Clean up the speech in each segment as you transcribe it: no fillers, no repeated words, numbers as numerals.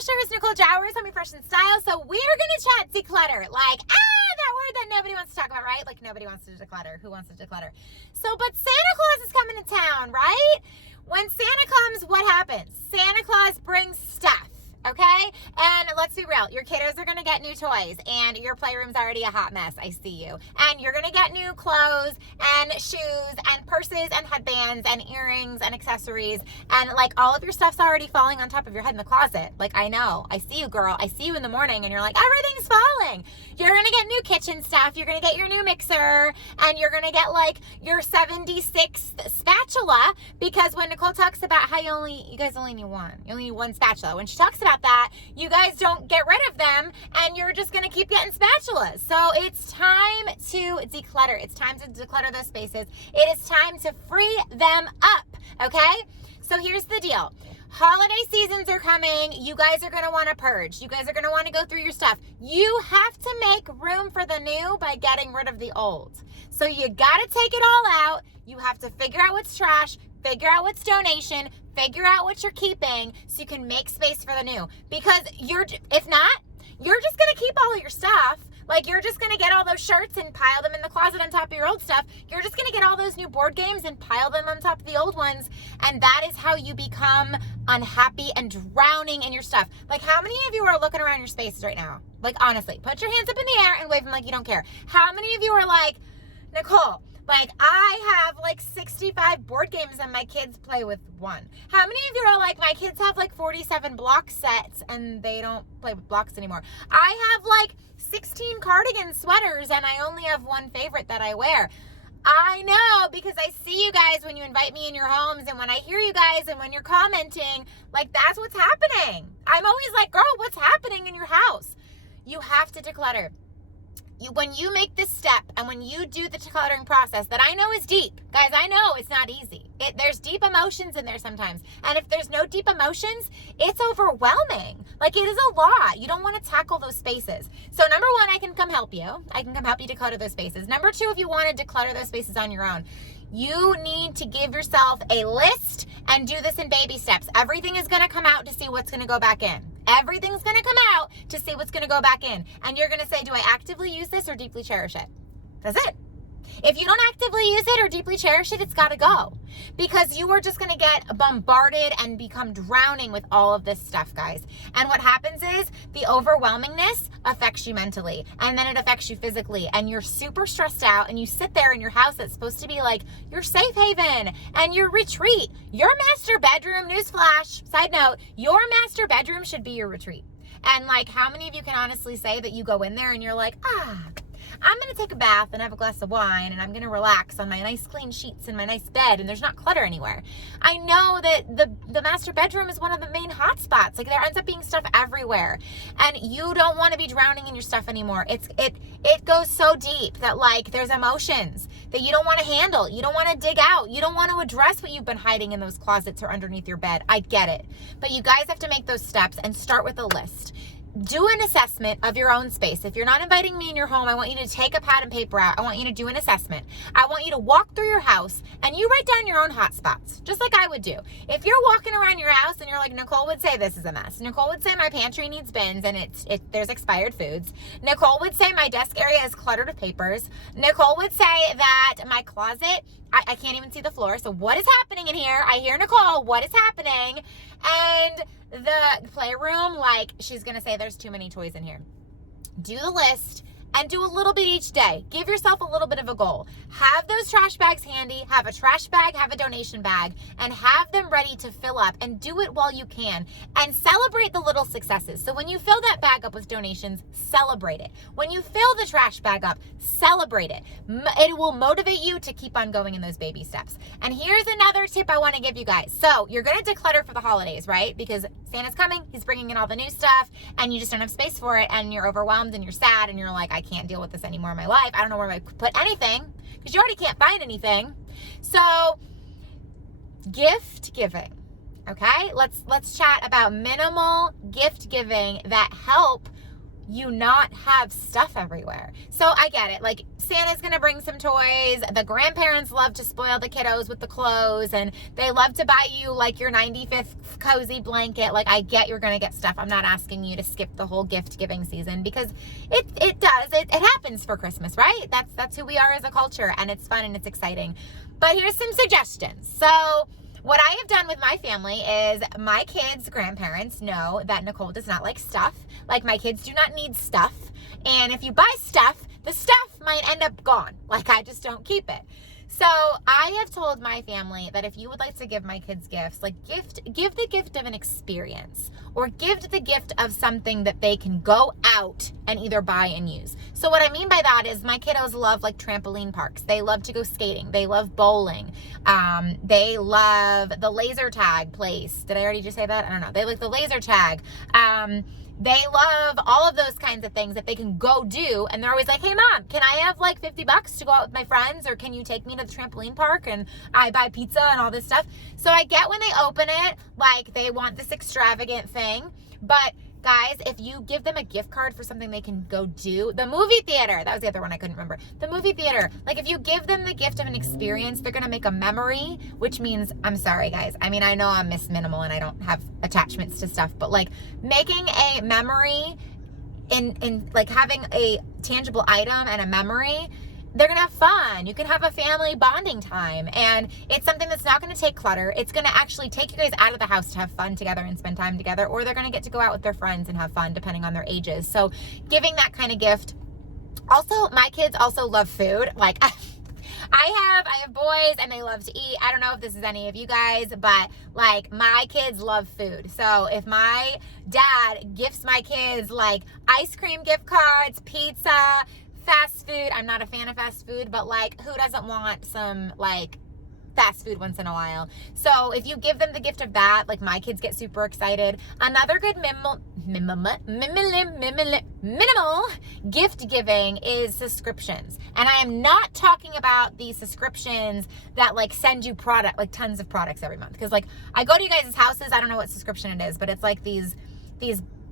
Freshers, Nicole Jowers, Homey Fresh and Style. So we're going to chat declutter. Like, that word that nobody wants to talk about, right? Like, nobody wants to declutter. Who wants to declutter? So, but Santa Claus is coming to town, right? When Santa comes, what happens? Santa Claus brings stuff. Okay? And let's be real. Your kiddos are going to get new toys and your playroom's already a hot mess. I see you. And you're going to get new clothes and shoes and purses and headbands and earrings and accessories. And like all of your stuff's already falling on top of your head in the closet. Like, I know. I see you, girl. I see you in the morning and you're like, everything's falling. You're going to get new kitchen stuff. You're going to get your new mixer and you're going to get like your 76th spatula, because when Nicole talks about how you guys only need one. You only need one spatula. When she talks about that, you guys don't get rid of them and you're just going to keep getting spatulas. So it's time to declutter. It's time to declutter those spaces. It is time to free them up. Okay? So here's the deal. Holiday seasons are coming. You guys are going to want to purge. You guys are going to want to go through your stuff. You have to make room for the new by getting rid of the old. So you got to take it all out. You have to figure out what's trash, figure out what's donation, figure out what you're keeping so you can make space for the new. Because if not, you're just going to keep all of your stuff. Like, you're just going to get all those shirts and pile them in the closet on top of your old stuff. You're just going to get all those new board games and pile them on top of the old ones. And that is how you become unhappy and drowning in your stuff. Like, how many of you are looking around your spaces right now? Like, honestly, put your hands up in the air and wave them like you don't care. How many of you are like, Nicole, like, I have like 65 board games and my kids play with one? How many of you are like, my kids have like 47 block sets and they don't play with blocks anymore? I have like 16 cardigan sweaters and I only have one favorite that I wear. I know, because I see you guys when you invite me in your homes and when I hear you guys and when you're commenting, like, that's what's happening. I'm always like, girl, what's happening in your house? You have to declutter. When you make this step and when you do the decluttering process that I know is deep, guys, I know it's not easy. There's deep emotions in there sometimes. And if there's no deep emotions, it's overwhelming. Like, it is a lot. You don't want to tackle those spaces. So number one, I can come help you. I can come help you declutter those spaces. Number two, if you want to declutter those spaces on your own, you need to give yourself a list and do this in baby steps. Everything is going to come out to see what's going to go back in. Everything's going to come out to see what's going to go back in. And you're going to say, do I actively use this or deeply cherish it? That's it. If you don't actively use it or deeply cherish it, it's got to go. Because you are just going to get bombarded and become drowning with all of this stuff, guys. And what happens is the overwhelmingness affects you mentally. And then it affects you physically. And you're super stressed out. And you sit there in your house that's supposed to be like your safe haven and your retreat. Your master bedroom, newsflash, side note, your master bedroom should be your retreat. And like, how many of you can honestly say that you go in there and you're like, I'm going to take a bath and have a glass of wine and I'm going to relax on my nice clean sheets and my nice bed and there's not clutter anywhere. I know that the master bedroom is one of the main hot spots. Like, there ends up being stuff everywhere and you don't want to be drowning in your stuff anymore. It goes so deep that, like, there's emotions that you don't want to handle. You don't want to dig out. You don't want to address what you've been hiding in those closets or underneath your bed. I get it. But you guys have to make those steps and start with a list. Do an assessment of your own space. If you're not inviting me in your home, I want you to take a pad and paper out. I want you to do an assessment. I want you to walk through your house and you write down your own hot spots, just like I would do. If you're walking around your house and you're like, Nicole would say this is a mess. Nicole would say my pantry needs bins and there's expired foods. Nicole would say my desk area is cluttered with papers. Nicole would say that my closet, I can't even see the floor. So what is happening in here? I hear Nicole, what is happening? And the playroom, like, she's going to say there's too many toys in here. Do the list and do a little bit each day. Give yourself a little bit of a goal. Have those trash bags handy. Have a trash bag, have a donation bag, and have them ready to fill up, and do it while you can. And celebrate the little successes. So when you fill that bag up with donations, celebrate it. When you fill the trash bag up, celebrate it. It will motivate you to keep on going in those baby steps. And here's another tip I want to give you guys. So you're going to declutter for the holidays, right? Because Santa's coming, he's bringing in all the new stuff, and you just don't have space for it, and you're overwhelmed, and you're sad, and you're like, I can't deal with this anymore in my life. I don't know where I put anything, because you already can't find anything. So gift giving, okay? Let's chat about minimal gift giving that help you not have stuff everywhere. So I get it. Like, Santa's gonna bring some toys. The grandparents love to spoil the kiddos with the clothes, and they love to buy you like your 95th cozy blanket. Like, I get you're gonna get stuff. I'm not asking you to skip the whole gift giving season, because it happens for Christmas, right? That's who we are as a culture, and it's fun and it's exciting. But here's some suggestions. So what I have done with my family is, my kids' grandparents know that Nicole does not like stuff. Like, my kids do not need stuff. And if you buy stuff, the stuff might end up gone. Like, I just don't keep it. So I have told my family that if you would like to give my kids gifts, like give the gift of an experience, or give the gift of something that they can go out and either buy and use. So what I mean by that is, my kiddos love like trampoline parks. They love to go skating. They love bowling. They love the laser tag place. Did I already just say that? I don't know. They like the laser tag. They love all of those kinds of things that they can go do. And they're always like, hey mom, can I have like $50 to go out with my friends? Or can you take me to the trampoline park and I buy pizza and all this stuff? So I get when they open it, like they want this extravagant thing. But guys, if you give them a gift card for something they can go do, the movie theater, that was the other one I couldn't remember. The movie theater, like if you give them the gift of an experience, they're going to make a memory, which means, I'm sorry guys, I mean, I know I'm Miss Minimal and I don't have attachments to stuff, but like making a memory in like having a tangible item and a memory, they're going to have fun. You can have a family bonding time, and it's something that's not going to take clutter. It's going to actually take you guys out of the house to have fun together and spend time together, or they're going to get to go out with their friends and have fun depending on their ages. So giving that kind of gift. Also, my kids also love food. Like I have boys and they love to eat. I don't know if this is any of you guys, but like my kids love food. So if my dad gifts my kids like ice cream gift cards, pizza, fast food. I'm not a fan of fast food, but like who doesn't want some like fast food once in a while? So if you give them the gift of that, like my kids get super excited. Another good minimal gift giving is subscriptions. And I am not talking about the subscriptions that like send you product, like tons of products every month. Because like I go to you guys' houses, I don't know what subscription it is, but it's like these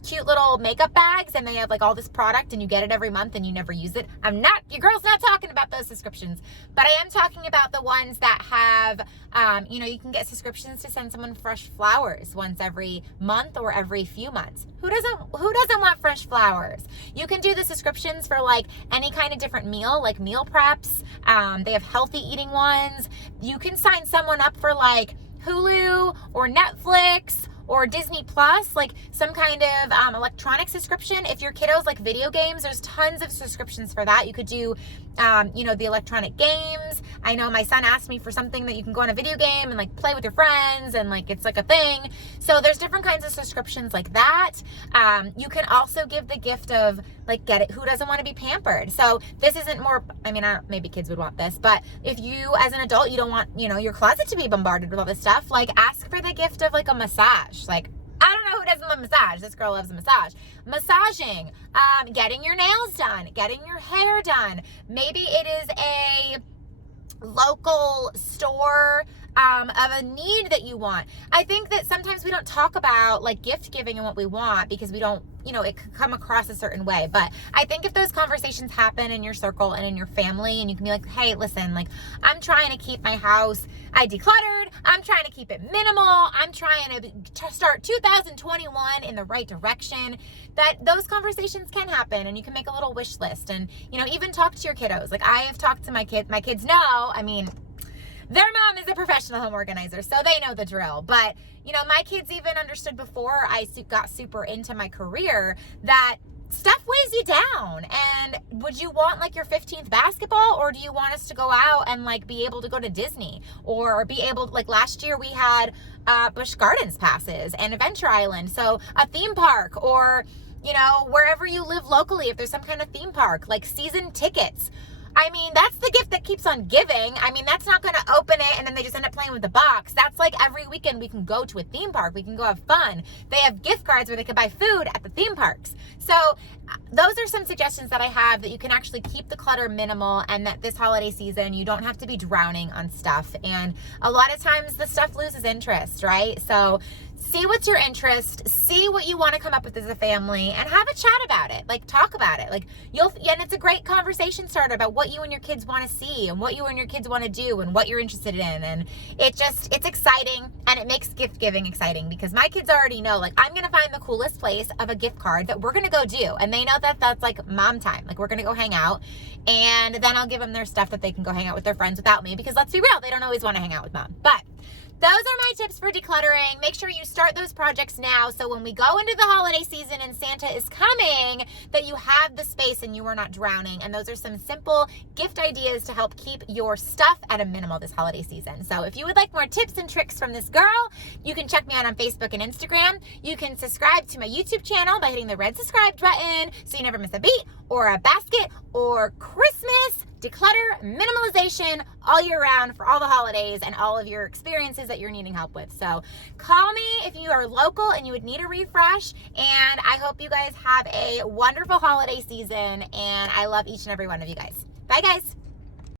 cute little makeup bags, and they have like all this product and you get it every month and you never use it. Your girl's not talking about those subscriptions, but I am talking about the ones that have, you can get subscriptions to send someone fresh flowers once every month or every few months. Who doesn't want fresh flowers? You can do the subscriptions for like any kind of different meal, like meal preps. They have healthy eating ones. You can sign someone up for like Hulu or Netflix or Disney Plus, like some kind of electronic subscription. If your kiddos like video games, there's tons of subscriptions for that. You could do, the electronic games. I know my son asked me for something that you can go on a video game and like play with your friends and like it's like a thing. So there's different kinds of subscriptions like that. You can also give the gift of like who doesn't want to be pampered? So this isn't more, maybe kids would want this, but if you as an adult, you don't want, your closet to be bombarded with all this stuff, like ask for the gift of like a massage. Like, I don't know who doesn't love massage. This girl loves a massage. Massaging, getting your nails done, getting your hair done. Maybe it is a local store of a need that you want. I think that sometimes we don't talk about like gift giving and what we want because we don't, it could come across a certain way. But I think if those conversations happen in your circle and in your family, and you can be like, hey, listen, like I'm trying to keep my house, I decluttered, I'm trying to keep it minimal, I'm trying to start 2021 in the right direction, that those conversations can happen, and you can make a little wish list, and even talk to your kiddos. Like I have talked to my kids know, their mom is a professional home organizer, so they know the drill. But, my kids even understood before I got super into my career that stuff weighs you down. And would you want like your 15th basketball, or do you want us to go out and like be able to go to Disney, or be able to, like last year we had Busch Gardens passes and Adventure Island. So a theme park, or, wherever you live locally, if there's some kind of theme park, like season tickets. That's the gift that keeps on giving. That's not going to open it and then they just end up playing with the box. That's like every weekend we can go to a theme park. We can go have fun. They have gift cards where they can buy food at the theme parks. So those are some suggestions that I have that you can actually keep the clutter minimal, and that this holiday season, you don't have to be drowning on stuff. And a lot of times the stuff loses interest, right? So see what's your interest, see what you want to come up with as a family, and have a chat about it. Like, talk about it. Like, and it's a great conversation starter about what you and your kids want to see and what you and your kids want to do and what you're interested in. And it's exciting, and it makes gift giving exciting, because my kids already know, like, I'm going to find the coolest place of a gift card that we're going to go do. And they know that that's like mom time. Like, we're going to go hang out, and then I'll give them their stuff that they can go hang out with their friends without me, because let's be real, they don't always want to hang out with mom. But those are my tips for decluttering. Make sure you start those projects now, so when we go into the holiday season and Santa is coming, that you have the space and you are not drowning. And those are some simple gift ideas to help keep your stuff at a minimal this holiday season. So if you would like more tips and tricks from this girl, you can check me out on Facebook and Instagram. You can subscribe to my YouTube channel by hitting the red subscribe button so you never miss a beat or a basket or Christmas. Declutter, minimalization all year round for all the holidays and all of your experiences that you're needing help with. So call me if you are local and you would need a refresh. And I hope you guys have a wonderful holiday season. And I love each and every one of you guys. Bye, guys.